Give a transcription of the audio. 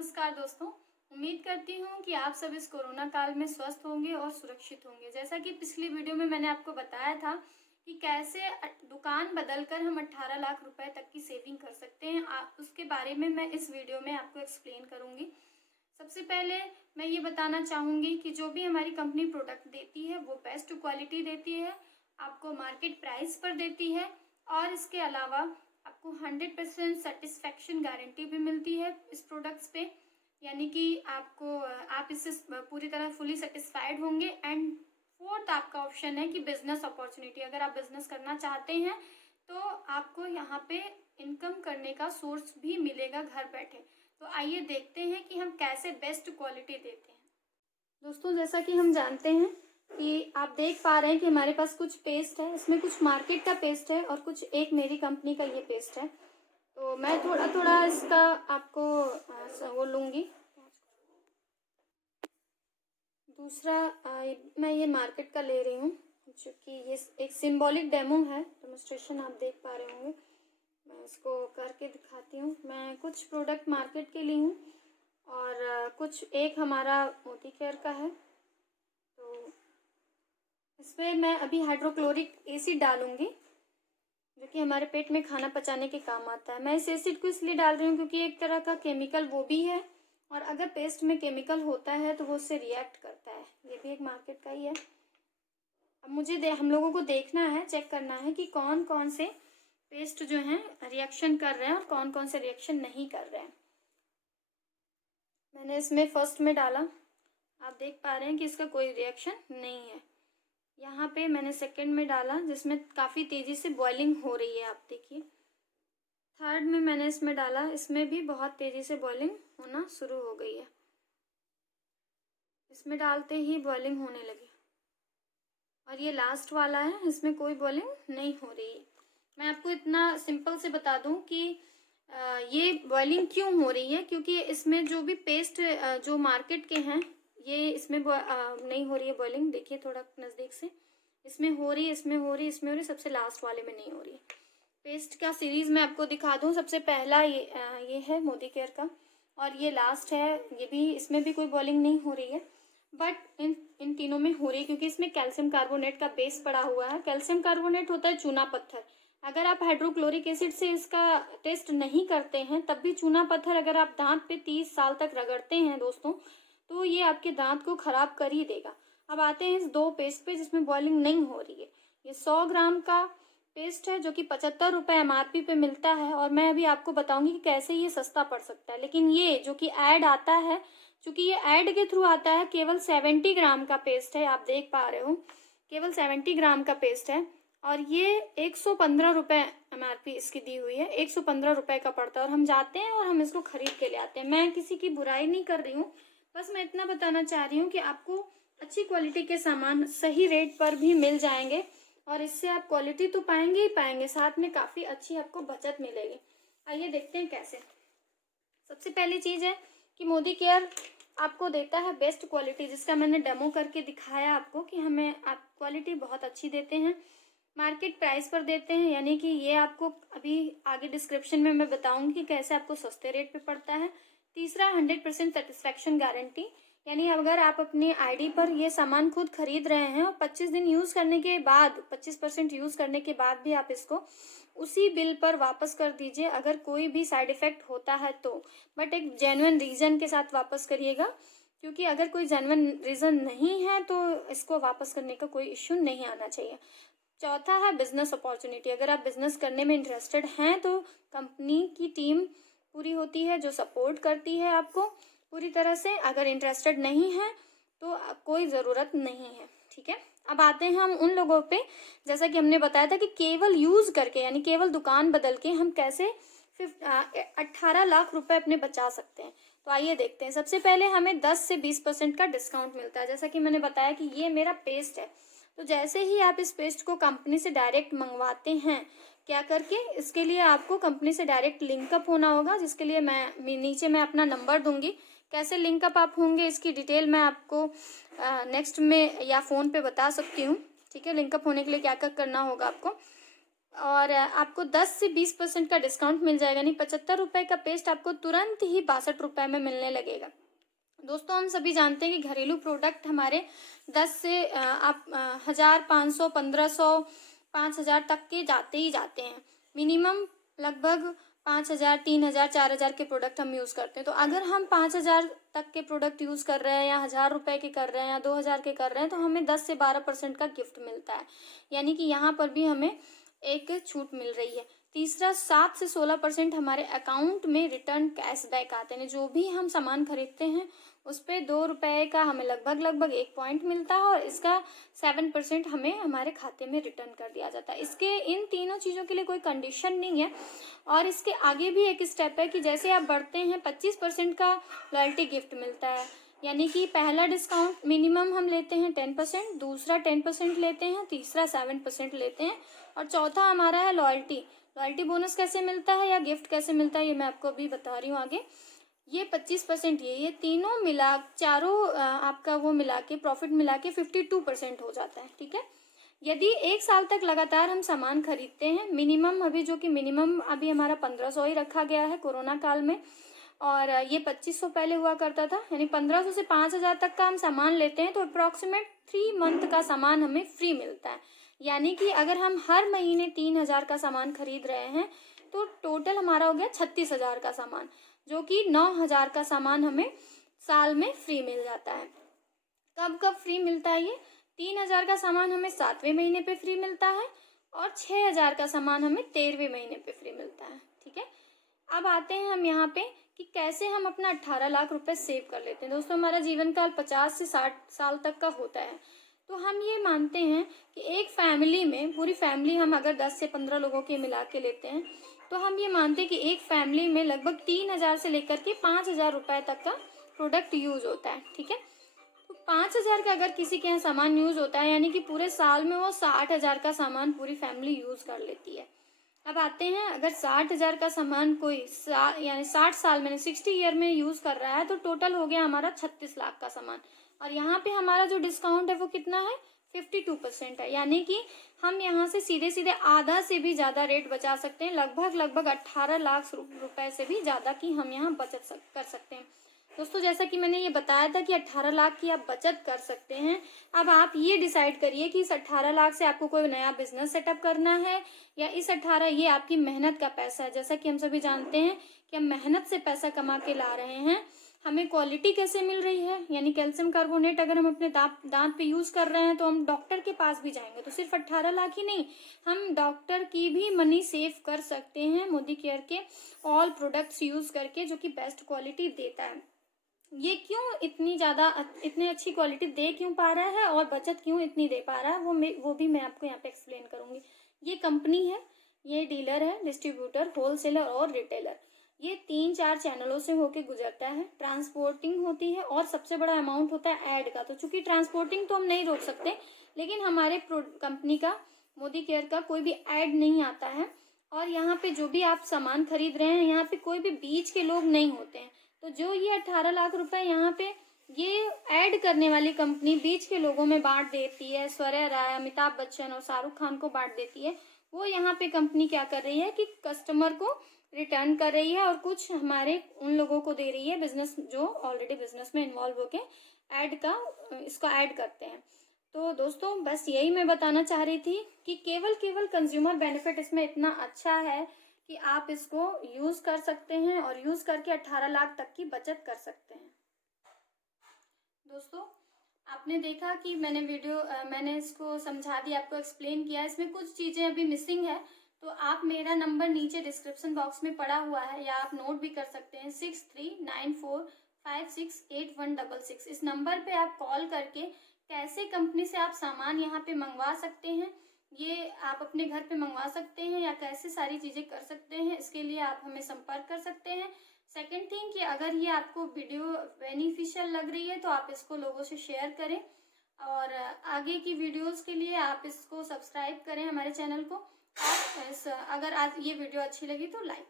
नमस्कार दोस्तों। उम्मीद करती हूँ कि आप सब इस कोरोना काल में स्वस्थ होंगे और सुरक्षित होंगे। जैसा कि पिछली वीडियो में मैंने आपको बताया था कि कैसे दुकान बदलकर हम 18 लाख रुपए तक की सेविंग कर सकते हैं, उसके बारे में मैं इस वीडियो में आपको एक्सप्लेन करूँगी। सबसे पहले मैं ये बताना चाहूँगी कि जो भी हमारी कंपनी प्रोडक्ट देती है वो बेस्ट क्वालिटी देती है, आपको मार्केट प्राइस पर देती है और इसके अलावा आपको 100% सेटिस्फेक्शन गारंटी भी मिलती है इस प्रोडक्ट्स पे। यानी कि आप इससे पूरी तरह फुली सेटिस्फाइड होंगे। एंड फोर्थ आपका ऑप्शन है कि बिजनेस अपॉर्चुनिटी, अगर आप बिजनेस करना चाहते हैं तो आपको यहाँ पे इनकम करने का सोर्स भी मिलेगा घर बैठे। तो आइए देखते हैं कि हम कैसे बेस्ट क्वालिटी देते हैं। दोस्तों, जैसा कि हम जानते हैं कि आप देख पा रहे हैं कि हमारे पास कुछ पेस्ट है, इसमें कुछ मार्केट का पेस्ट है और कुछ एक मेरी कंपनी का ये पेस्ट है। तो मैं थोड़ा थोड़ा इसका आपको वो लूँगी। दूसरा मैं ये मार्केट का ले रही हूँ, जो कि ये एक सिंबॉलिक डेमो है, डेमोस्ट्रेशन आप देख पा रहे होंगे। मैं इसको करके दिखाती हूँ। मैं कुछ प्रोडक्ट मार्केट के ली हूँ और कुछ एक हमारा मोदी केयर का है। तो इसमें मैं अभी हाइड्रोक्लोरिक एसिड डालूंगी, जो कि हमारे पेट में खाना पचाने के काम आता है। मैं इस एसिड को इसलिए डाल रही हूँ क्योंकि एक तरह का केमिकल वो भी है, और अगर पेस्ट में केमिकल होता है तो वो उससे रिएक्ट करता है। ये भी एक मार्केट का ही है। अब हम लोगों को देखना है, चेक करना है कि कौन कौन से पेस्ट जो हैं रिएक्शन कर रहे हैं और कौन कौन से रिएक्शन नहीं कर रहे हैं। मैंने इसमें फर्स्ट में डाला, आप देख पा रहे हैं कि इसका कोई रिएक्शन नहीं है। यहाँ पे मैंने सेकंड में डाला, जिसमें काफ़ी तेज़ी से बॉइलिंग हो रही है, आप देखिए। थर्ड में मैंने इसमें डाला, इसमें भी बहुत तेज़ी से बॉइलिंग होना शुरू हो गई है। इसमें डालते ही बॉइलिंग होने लगी। और ये लास्ट वाला है, इसमें कोई बॉइलिंग नहीं हो रही है। मैं आपको इतना सिंपल से बता दूं कि ये बॉइलिंग क्यों हो रही है, क्योंकि इसमें जो भी पेस्ट जो मार्केट के हैं, ये इसमें नहीं हो रही है बॉइलिंग। देखिए थोड़ा नज़दीक से, इसमें हो रही है, इसमें हो रही है, इसमें हो रही है, सबसे लास्ट वाले में नहीं हो रही है। पेस्ट का सीरीज़ मैं आपको दिखा दूं। सबसे पहला ये है मोदी केयर का, और ये लास्ट है, ये भी, इसमें भी कोई बॉइलिंग नहीं हो रही है। बट इन तीनों में हो रही है, क्योंकि इसमें कैल्शियम कार्बोनेट का बेस पड़ा हुआ है। कैल्शियम कार्बोनेट होता है चूना पत्थर। अगर आप हाइड्रोक्लोरिक एसिड से इसका टेस्ट नहीं करते हैं, तब भी चूना पत्थर अगर आप दांत पे 30 साल तक रगड़ते हैं दोस्तों, तो ये आपके दांत को खराब कर ही देगा। अब आते हैं इस दो पेस्ट पे जिसमें बॉइलिंग नहीं हो रही है। ये 100 ग्राम का पेस्ट है, जो कि 75 रुपये MRP पे मिलता है, और मैं अभी आपको बताऊंगी कि कैसे ये सस्ता पड़ सकता है। लेकिन ये जो कि ऐड आता है, चूँकि ये ऐड के थ्रू आता है, केवल 70 ग्राम का पेस्ट है, आप देख पा रहे हो, केवल 70 ग्राम का पेस्ट है। और ये 115 रुपये MRP इसकी दी हुई है, 115 रुपये का पड़ता है। और हम जाते हैं और हम इसको खरीद के ले आते हैं। मैं किसी की बुराई नहीं कर रही हूँ, बस मैं इतना बताना चाह रही हूँ कि आपको अच्छी क्वालिटी के सामान सही रेट पर भी मिल जाएंगे, और इससे आप क्वालिटी तो पाएंगे ही पाएंगे, साथ में काफ़ी अच्छी आपको बचत मिलेगी। आइए देखते हैं कैसे। सबसे पहली चीज़ है कि मोदी केयर आपको देता है बेस्ट क्वालिटी, जिसका मैंने डेमो करके दिखाया आपको कि हमें आप क्वालिटी बहुत अच्छी देते हैं, मार्केट प्राइस पर देते हैं। यानी कि ये आपको अभी आगे डिस्क्रिप्शन में मैं बताऊंगी कि कैसे आपको सस्ते रेट पे पड़ता है। तीसरा, 100% सेटिस्फेक्शन गारंटी, यानी अगर आप अपनी आईडी पर ये सामान खुद खरीद रहे हैं और 25 दिन यूज़ करने के बाद, 25% यूज़ करने के बाद भी आप इसको उसी बिल पर वापस कर दीजिए अगर कोई भी साइड इफ़ेक्ट होता है तो। बट एक जेन्युइन रीज़न के साथ वापस करिएगा, क्योंकि अगर कोई जेन्युइन रीज़न नहीं है तो इसको वापस करने का कोई इश्यू नहीं आना चाहिए। चौथा है बिजनेस अपॉर्चुनिटी। अगर आप बिजनेस करने में इंटरेस्टेड हैं तो कंपनी की टीम पूरी होती है जो सपोर्ट करती है आपको पूरी तरह से। अगर इंटरेस्टेड नहीं है तो कोई ज़रूरत नहीं है, ठीक है। अब आते हैं हम उन लोगों पे, जैसा कि हमने बताया था कि केवल यूज़ करके, यानी केवल दुकान बदल के हम कैसे 18 लाख रुपए अपने बचा सकते हैं। तो आइए देखते हैं। सबसे पहले हमें 10 से 20% का डिस्काउंट मिलता है। जैसा कि मैंने बताया कि ये मेरा पेस्ट है, तो जैसे ही आप इस पेस्ट को कंपनी से डायरेक्ट मंगवाते हैं, क्या करके, इसके लिए आपको कंपनी से डायरेक्ट लिंकअप होना होगा, जिसके लिए नीचे मैं अपना नंबर दूंगी। कैसे लिंकअप आप होंगे इसकी डिटेल मैं आपको नेक्स्ट में या फ़ोन पे बता सकती हूँ, ठीक है। लिंकअप होने के लिए क्या क्या करना होगा आपको। और आपको 10 से 20% का डिस्काउंट मिल जाएगा। यानी 75 रुपये का पेस्ट आपको तुरंत ही 62 रुपये में मिलने लगेगा। दोस्तों हम सभी जानते हैं कि घरेलू प्रोडक्ट हमारे 10 से आप 1000, 500, 1500, 5000 तक के जाते ही जाते हैं। मिनिमम लगभग 5000, 3000, 4000 के प्रोडक्ट हम यूज़ करते हैं। तो अगर हम 5000 तक के प्रोडक्ट यूज़ कर रहे हैं या 1000 रुपये के कर रहे हैं या 2000 के कर रहे हैं तो हमें 10 से 12% का गिफ्ट मिलता है। यानी कि यहाँ पर भी हमें एक छूट मिल रही है। तीसरा, 7 से 16% हमारे अकाउंट में रिटर्न कैशबैक आते हैं। जो भी हम सामान खरीदते हैं उस पर 2 रुपये का हमें लगभग 1 पॉइंट मिलता है और इसका 7% हमें हमारे खाते में रिटर्न कर दिया जाता है। इसके इन तीनों चीज़ों के लिए कोई कंडीशन नहीं है। और इसके आगे भी एक स्टेप है कि जैसे आप बढ़ते हैं 25% का लॉयल्टी गिफ्ट मिलता है। यानी कि पहला डिस्काउंट मिनिमम हम लेते हैं 10%, दूसरा 10% लेते हैं, तीसरा 7% लेते हैं और चौथा हमारा है लॉयल्टी। लॉयल्टी बोनस कैसे मिलता है या गिफ्ट कैसे मिलता है ये मैं आपको अभी बता रही हूँ आगे। ये 25% ये तीनों मिला, चारों आपका वो मिला के प्रॉफिट मिला के 52% हो जाता है। ठीक है। यदि 1 साल तक लगातार हम सामान खरीदते हैं, मिनिमम अभी जो कि मिनिमम अभी हमारा 1500 ही रखा गया है कोरोना काल में, और ये 2500 पहले हुआ करता था। यानी 1500 से 5000 तक का हम सामान लेते हैं तो अप्रॉक्सीमेट 3 मंथ का सामान हमें फ्री मिलता है। यानी कि अगर हम हर महीने 3000 का सामान खरीद रहे हैं तो टोटल हमारा हो गया 36,000 का सामान, जो कि 9000 का सामान हमें साल में फ्री मिल जाता है। कब कब फ्री मिलता है ये? 3000 का सामान हमें 7वें महीने पे फ्री मिलता है और 6000 का सामान हमें 13वें महीने पे फ्री मिलता है। ठीक है। अब आते हैं हम यहाँ पे कि कैसे हम अपना 18 लाख रुपए सेव कर लेते हैं। दोस्तों हमारा जीवन काल 50 से 60 साल तक का होता है। तो हम ये मानते हैं कि एक फैमिली में, पूरी फैमिली हम अगर 10 से 15 लोगों के मिला के लेते हैं तो हम ये मानते हैं कि एक फैमिली में लगभग 3000 से लेकर के 5000 रुपये तक का प्रोडक्ट यूज होता है। ठीक है। तो 5000 का अगर किसी के यहाँ सामान यूज होता है यानी कि पूरे साल में वो 60,000 का सामान पूरी फैमिली यूज कर लेती है। अब आते हैं, अगर 60,000 का सामान कोई यानी 60 साल में 60 ईयर में यूज कर रहा है तो टोटल हो गया हमारा 36 लाख का सामान। और यहाँ पे हमारा जो डिस्काउंट है वो कितना है? 52% है। यानी कि हम यहाँ से सीधे सीधे आधा से भी ज़्यादा रेट बचा सकते हैं, लगभग 18 लाख रुपए से भी ज़्यादा की हम यहाँ बचत कर सकते हैं। दोस्तों जैसा कि मैंने ये बताया था कि 18 लाख की आप बचत कर सकते हैं। अब आप ये डिसाइड करिए कि इस 18 लाख से आपको कोई नया बिजनेस सेटअप करना है या इस 18 ये आपकी मेहनत का पैसा है। जैसा कि हम सभी जानते हैं कि हम मेहनत से पैसा कमा के ला रहे हैं। हमें क्वालिटी कैसे मिल रही है? यानी कैल्शियम कार्बोनेट अगर हम अपने दांत पे यूज़ कर रहे हैं तो हम डॉक्टर के पास भी जाएंगे तो सिर्फ 18 लाख ही नहीं, हम डॉक्टर की भी मनी सेव कर सकते हैं मोदी केयर के ऑल प्रोडक्ट्स यूज़ करके, जो कि बेस्ट क्वालिटी देता है। ये क्यों इतनी अच्छी क्वालिटी दे क्यों पा रहा है और बचत क्यों इतनी दे पा रहा है वो भी मैं आपको यहाँ पे एक्सप्लेन करूँगी। ये कंपनी है, ये डीलर है, डिस्ट्रीब्यूटर, होलसेलर और रिटेलर, ये 3-4 चैनलों से होके गुजरता है। ट्रांसपोर्टिंग होती है और सबसे बड़ा अमाउंट होता है ऐड का। तो चूंकि ट्रांसपोर्टिंग तो हम नहीं रोक सकते, लेकिन हमारे कंपनी का, मोदी केयर का कोई भी ऐड नहीं आता है। और यहाँ पे जो भी आप सामान खरीद रहे हैं यहाँ पे कोई भी बीच के लोग नहीं होते हैं। तो जो ये 18 लाख रुपए यहाँ पे ये ऐड करने वाली कंपनी बीच के लोगों में बांट देती है, ऐश्वर्या राय, अमिताभ बच्चन और शाहरुख खान को बांट देती है, वो यहाँ पे कंपनी क्या कर रही है कि कस्टमर को रिटर्न कर रही है और कुछ हमारे उन लोगों को दे रही है बिजनेस, जो ऑलरेडी बिजनेस में इन्वॉल्व होके इसको ऐड करते हैं। तो दोस्तों बस यही मैं बताना चाह रही थी कि केवल कंज्यूमर बेनिफिट इसमें इतना अच्छा है कि आप इसको यूज़ कर सकते हैं और यूज़ करके 18 लाख तक की बचत कर सकते हैं। दोस्तों आपने देखा कि मैंने इसको समझा दिया, आपको एक्सप्लेन किया। इसमें कुछ चीज़ें अभी मिसिंग है तो आप मेरा नंबर नीचे डिस्क्रिप्शन बॉक्स में पड़ा हुआ है या आप नोट भी कर सकते हैं, 6394568166। इस नंबर पे आप कॉल करके कैसे कंपनी से आप सामान यहाँ पे मंगवा सकते हैं, ये आप अपने घर पे मंगवा सकते हैं या कैसे सारी चीज़ें कर सकते हैं, इसके लिए आप हमें संपर्क कर सकते हैं। सेकेंड थिंग कि अगर ये आपको वीडियो बेनिफिशियल लग रही है तो आप इसको लोगों से शेयर करें और आगे की वीडियोस के लिए आप इसको सब्सक्राइब करें हमारे चैनल को। और अगर आज ये वीडियो अच्छी लगी तो लाइक